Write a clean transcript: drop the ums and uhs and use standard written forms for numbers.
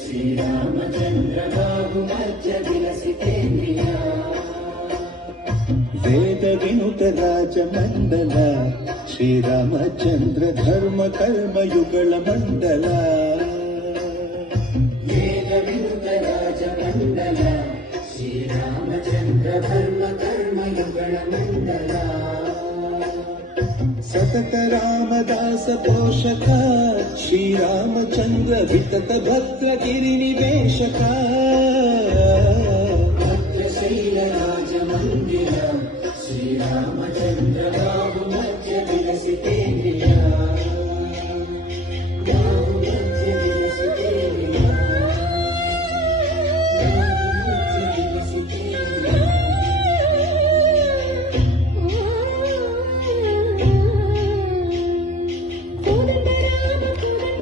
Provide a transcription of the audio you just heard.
శ్రీరామచంద్ర బాబు మధ్య విలసితేంద్రియ వేద వినుత రాజమండల శ్రీరామచంద్ర ధర్మ కర్మయుగళ మండల వేద వినుత రాజమండల శ్రీరామచంద్ర ధర్మ కర్మయుగళ మండల సతత రామదాస పోషక శ్రీరామచంద్ర వితత భద్రగిరి నివేశక